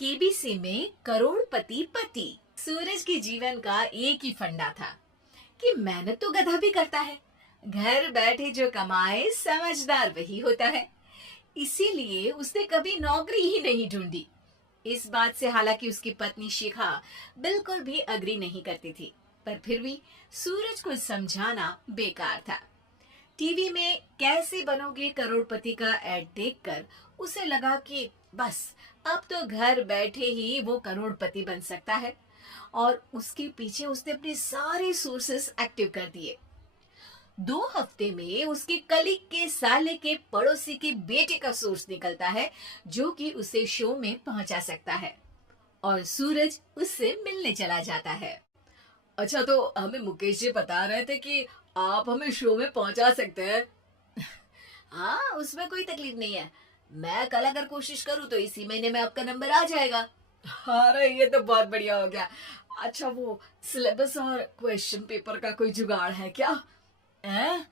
KBC में करोड़पति पति। सूरज के जीवन का एक ही फंडा था कि मेहनत तो गधा भी करता है, घर बैठे जो कमाए समझदार वही होता है। इसीलिए उसने कभी नौकरी ही नहीं ढूंढी। इस बात से हालांकि उसकी पत्नी शिखा बिल्कुल भी अग्री नहीं करती थी, पर फिर भी सूरज को समझाना बेकार था। टीवी में कैसे बनोगे करोड़पति का ऐड देखकर उसे लगा कि बस अब तो घर बैठे ही वो करोड़पति बन सकता है, और उसके पीछे उसने अपने सारे सोर्सेस एक्टिव कर दिए। 2 हफ्ते में उसके कलीग के साले के पड़ोसी के बेटे का सोर्स निकलता है जो कि उसे शो में पहुंचा सकता है, और सूरज उससे मिलने चला जाता है। अच्छा, तो हमें मुकेश जी बता रहे थे कि आप हमें शो में पहुंचा सकते हैं। हाँ, उसमें कोई तकलीफ नहीं है। मैं कल अगर कोशिश करूँ तो इसी महीने में आपका नंबर आ जाएगा। अरे ये तो बहुत बढ़िया हो गया। अच्छा, वो सिलेबस और क्वेश्चन पेपर का कोई जुगाड़ है क्या? हैं?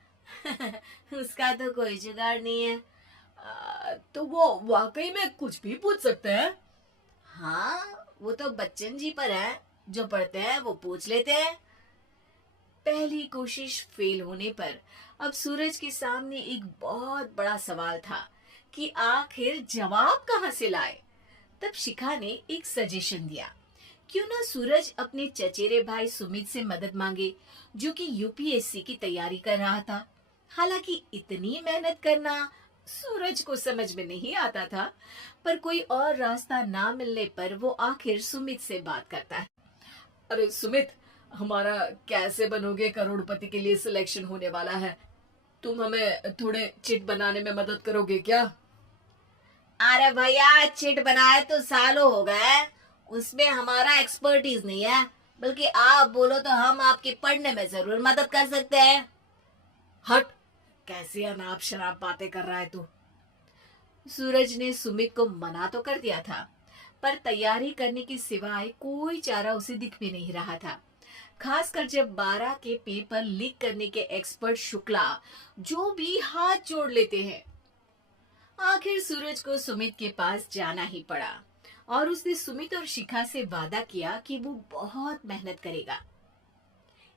उसका तो कोई जुगाड़ नहीं है। तो वो वाकई में कुछ भी पूछ सकते हैं? हाँ, वो तो बच्चन जी पर है, जो पढ़ते हैं वो पूछ लेते हैं। पहली कोशिश फेल होने पर अब सूरज के सामने एक बहुत बड़ा सवाल था कि आखिर जवाब कहाँ से लाए। तब शिखा ने एक सजेशन दिया, क्यों ना सूरज अपने चचेरे भाई सुमित से मदद मांगे, जो कि यूपीएससी की तैयारी कर रहा था। हालांकि इतनी मेहनत करना सूरज को समझ में नहीं आता था, पर कोई और रास्ता ना मिलने पर वो आखिर सुमित से बात करता है। अरे सुमित, हमारा कैसे बनोगे करोड़पति के लिए सिलेक्शन होने वाला है। तुम हमें थोड़े चिट बनाने में मदद करोगे क्या? अरे भैया, चिट बनाए तो सालों हो गए, उसमें हमारा एक्सपर्टीज नहीं है। बल्कि आप बोलो तो हम आपके पढ़ने में जरूर मदद कर सकते हैं। हट, कैसी अनाप शराब बातें कर रहा है तू। सूरज ने सुमित को मना तो कर दिया था, पर तैयारी करने के सिवाय कोई चारा उसे दिख भी नहीं रहा था। खासकर जब 12 के पेपर लीक करने के एक्सपर्ट शुक्ला जो भी हाथ जोड़ लेते हैं। आखिर सूरज को सुमित के पास जाना ही पड़ा, और उसने सुमित और शिखा से वादा किया कि वो बहुत मेहनत करेगा।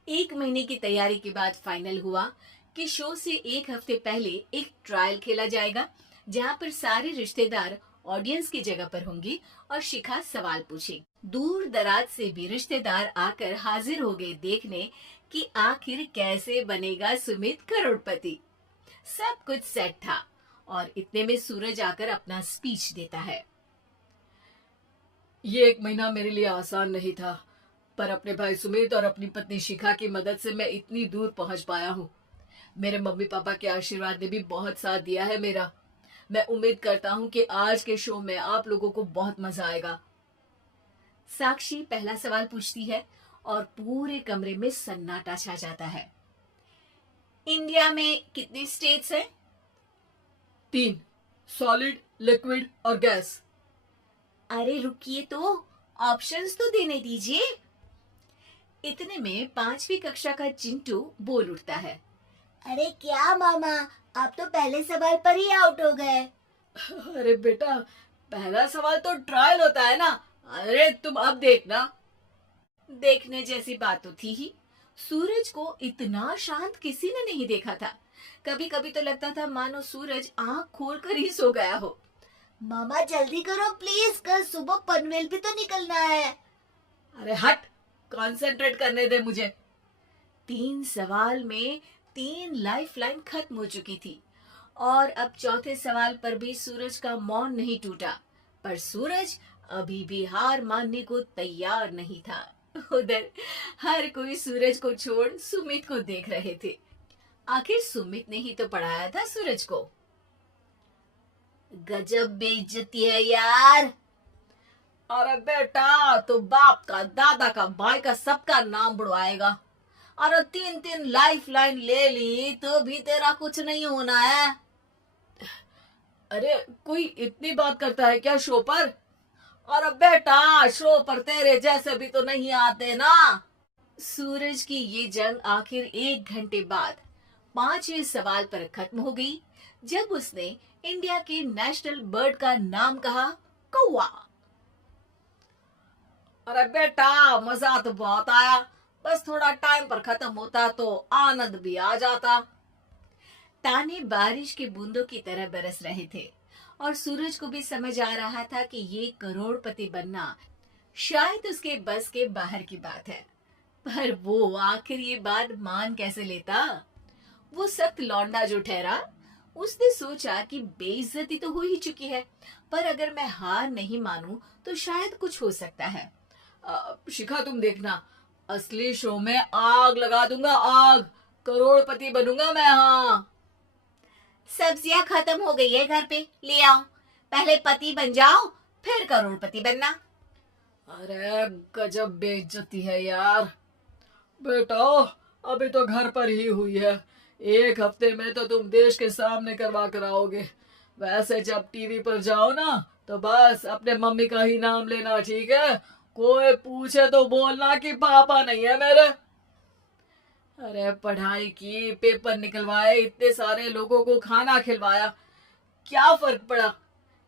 1 महीने की तैयारी के बाद फाइनल हुआ कि शो से 1 हफ्ते पहले एक ट्रायल खेला जाएगा, जहां पर सारे रिश्तेदार ऑडियंस की जगह पर होंगी और शिखा सवाल पूछे। दूर दराज से भी रिश्तेदार आकर हाजिर हो गए देखने कि आखिर कैसे बनेगा सुमित करोड़पति। सब कुछ सेट था, और इतने में सूरज आकर अपना स्पीच देता है। ये 1 महीना मेरे लिए आसान नहीं था, पर अपने भाई सुमित और अपनी पत्नी शिखा की मदद से मैं इतनी दूर पहुंच पाया हूँ। मेरे मम्मी पापा के आशीर्वाद ने भी बहुत साथ दिया है मेरा। मैं उम्मीद करता हूँ कि आज के शो में आप लोगों को बहुत मजा आएगा। साक्षी पहला सवाल पूछती है और पूरे कमरे में सन्नाटा छा जाता है। इंडिया में कितने स्टेट्स हैं? 3, सॉलिड, लिक्विड और गैस। अरे रुकिए, तो ऑप्शंस तो देने दीजिए। इतने में 5वीं कक्षा का चिंटू बोल उठता है। अरे क्या मामा, आप तो पहले सवाल पर ही आउट हो गए। अरे बेटा, पहला सवाल तो ट्रायल होता है ना। अरे तुम अब देखना। देखने जैसी बात तो थी ही। सूरज को इतना शांत किसी ने नहीं देखा था। कभी कभी तो लगता था मानो सूरज आंख खोलकर ही सो गया हो। मामा जल्दी करो प्लीज, कल सुबह पनवेल भी तो निकलना है। अरे हट, कंसंट्रेट करने दे मुझे। 3 सवाल में 3 लाइफलाइन खत्म हो चुकी थी, और अब चौथे सवाल पर भी सूरज का मौन नहीं टूटा। पर सूरज अभी भी हार मानने को तैयार नहीं था। उधर हर कोई सूरज को छोड़ सुमित को देख रहे थे। आखिर सुमित ने ही तो पढ़ाया था सूरज को। गजब बेइज्जती है यार। अरे बेटा, तो बाप का, दादा का, भाई का, सबका नाम बुड़वाएगा। अरे 3 लाइफलाइन ले ली तो भी तेरा कुछ नहीं होना है। अरे कोई इतनी बात करता है क्या शो पर? अरे बेटा, शो पर तेरे जैसे भी तो नहीं आते ना। सूरज की ये जंग आखिर 1 घंटे बाद 5वें सवाल पर खत्म हो गई, जब उसने इंडिया के नेशनल बर्ड का नाम कहा, कौवा। अरे बेटा, मजा तो बहुत आया, बस थोड़ा टाइम पर खत्म होता तो आनंद भी आ जाता। ताने बारिश की बूंदों की तरह बरस रहे थे और सूरज को भी समझ आ रहा था कि ये करोड़पति बनना शायद उसके बस के बाहर की बात है। पर वो आखिर ये बात मान कैसे लेता? वो सख्त लौंडा जो ठहरा, उसने सोचा कि बेइज्जती तो हो ही चुकी है, पर अगर मैं हार नहीं मानूं तो शायद कुछ हो सकता है। शिखा, तुम देखना, असली शो में आग लगा दूंगा, आग, करोड़पति बनूंगा मैं। हाँ, सब्जियां खत्म हो गई है घर पे, ले आओ। पहले पति बन जाओ, फिर करोड़पति बनना। अरे गजब बेइज्जती है यार। बेटा, अभी तो घर पर ही हुई है, एक हफ्ते में तो तुम देश के सामने करवा कर आओगे। वैसे जब टीवी पर जाओ ना, तो बस अपने मम्मी का ही नाम लेना, ठीक है? कोई पूछे तो बोलना कि पापा नहीं है मेरे। अरे पढ़ाई की, पेपर निकलवाए, इतने सारे लोगों को खाना खिलवाया, क्या फर्क पड़ा?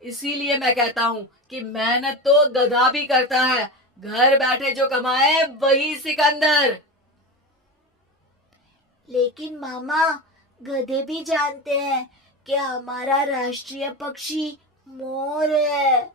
इसीलिए मैं कहता हूँ कि मेहनत तो गधा भी करता है, घर बैठे जो कमाए वही सिकंदर। लेकिन मामा, गधे भी जानते हैं कि हमारा राष्ट्रीय पक्षी मोर है।